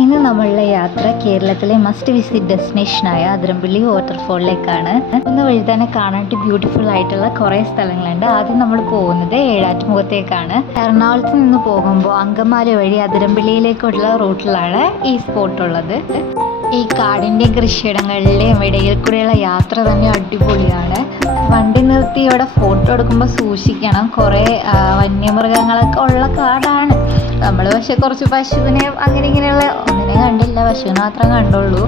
ഇന്ന് നമ്മളുടെ യാത്ര കേരളത്തിലെ മസ്റ്റ് വിസിറ്റ് ഡെസ്റ്റിനേഷനായ അതിരമ്പള്ളി വാട്ടർഫോളിലേക്കാണ്. ഒന്ന് വഴി തന്നെ കാണാനായിട്ട് ബ്യൂട്ടിഫുൾ ആയിട്ടുള്ള കുറേ സ്ഥലങ്ങളുണ്ട്. ആദ്യം നമ്മൾ പോകുന്നത് ഏഴാറ്റുമുഖത്തേക്കാണ്. എറണാകുളത്ത് നിന്ന് പോകുമ്പോൾ അങ്കമാലി വഴി അതിരമ്പള്ളിയിലേക്കുള്ള റൂട്ടിലാണ് ഈ സ്പോട്ട് ഉള്ളത്. ഈ കാടിൻ്റെയും കൃഷിയിടങ്ങളിലെയും ഇടയിൽ കൂടെയുള്ള യാത്ര തന്നെ അടിപൊളിയാണ്. വണ്ടി നിർത്തി ഇവിടെ ഫോട്ടോ എടുക്കുമ്പോൾ സൂക്ഷിക്കണം. കുറേ വന്യമൃഗങ്ങളൊക്കെ ഉള്ള കാടാണ്. നമ്മൾ പക്ഷെ കുറച്ച് പശുവിനെ അങ്ങനെ ഇങ്ങനെയുള്ള ഒന്നിനെ കണ്ടില്ല, പശുവിനെ മാത്രം കണ്ടുള്ളൂ.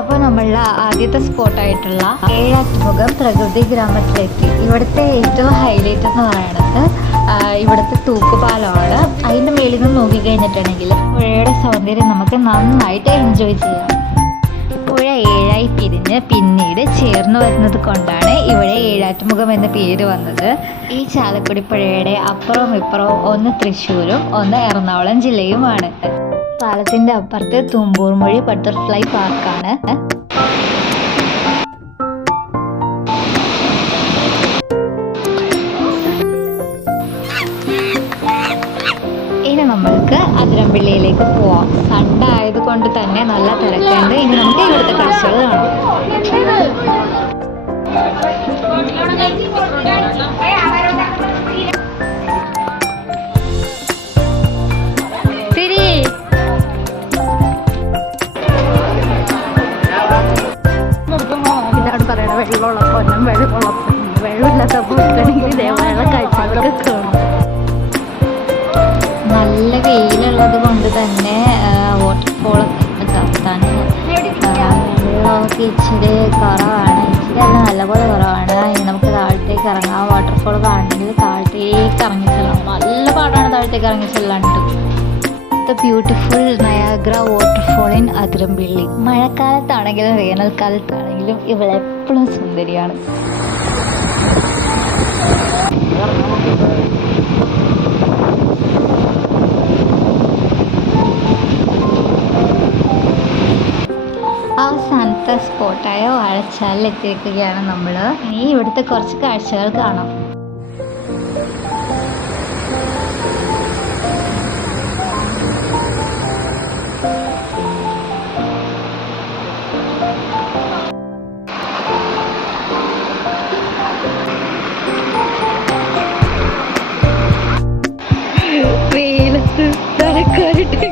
അപ്പോൾ നമ്മളുടെ ആദ്യത്തെ സ്പോട്ടായിട്ടുള്ള ഏഴാറ്റുമുഖം പ്രകൃതി ഗ്രാമത്തിലെത്തി. ഇവിടുത്തെ ഏറ്റവും ഹൈലൈറ്റ് എന്ന് പറയുന്നത് ഇവിടുത്തെ തൂക്കുപാലമാണ്. അതിൻ്റെ മേളിൽ നിന്ന് നോക്കിക്കഴിഞ്ഞിട്ടുണ്ടെങ്കിൽ പുഴയുടെ സൗന്ദര്യം നമുക്ക് നന്നായിട്ട് എൻജോയ് ചെയ്യാം. പുഴ ഏഴായി പിരിഞ്ഞ് പിന്നീട് ചേർന്ന് വരുന്നത് കൊണ്ടാണ് ഇവിടെ ഏഴാറ്റുമുഖം എന്ന പേര് വന്നത്. ഈ ചാലക്കുടി പുഴയുടെ അപ്പുറവും ഇപ്പുറവും ഒന്ന് തൃശ്ശൂരും ഒന്ന് എറണാകുളം ജില്ലയുമാണ്. പാലത്തിൻ്റെ അപ്പുറത്ത് തുമ്പൂർമൊഴി ബട്ടർഫ്ലൈ പാർക്കാണ്. ഇനി നമ്മൾക്ക് അതിരമ്പള്ളിയിലേക്ക് പോവാം. സൺഡേ ആയതുകൊണ്ട് തന്നെ നല്ല തിരക്കുണ്ട്. ഇനി നമുക്ക് ഇവിടുത്തെ കാഴ്ചകൾ കാണാം. ഇതാണ് പറയണ വെള്ളമുള്ളപ്പോൾ വെള്ളമില്ലാത്തപ്പോൾ ഇതേപോലെയുള്ള കാഴ്ചകളൊക്കെ കാണും. നല്ല വെയിലുള്ളത് കൊണ്ട് തന്നെ വാട്ടർഫോളൊക്കെ കത്താൻ വെള്ളമൊക്കെ ഇച്ചിരി കുറവാണ്. ഇച്ചിരി അല്ല നല്ലപോലെ കുറവാണ്. ഇനി നമുക്ക് താഴത്തേക്ക് ഇറങ്ങാം. വാട്ടർഫോൾ കാണണമെങ്കിൽ താഴത്തേക്ക് ഇറങ്ങി ചെല്ലണം. നല്ല പാടാണ് താഴത്തേക്ക് ഇറങ്ങി ചെല്ലാണ്ട്. Beautiful Niagara waterfall in Athirappilly. മഴക്കാലത്താണെങ്കിലും വേനൽക്കാലത്താണെങ്കിലും ഇവിടെ എപ്പോഴും സുന്ദരിയാണ്. അവസാനത്തെ സ്പോട്ടായ വാഴച്ചാലിൽ എത്തിയിരിക്കുകയാണ് നമ്മൾ. ഇനി ഇവിടുത്തെ കുറച്ച് കാഴ്ചകൾ കാണാം. വെയിലത്ത് തലക്കാരിട്ട്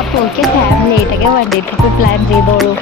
അപ്പോൾ ഫാമിലി ആയിട്ടൊക്കെ വണ്ടി ട്രിപ്പ് പ്ലാൻ ചെയ്തോളൂ.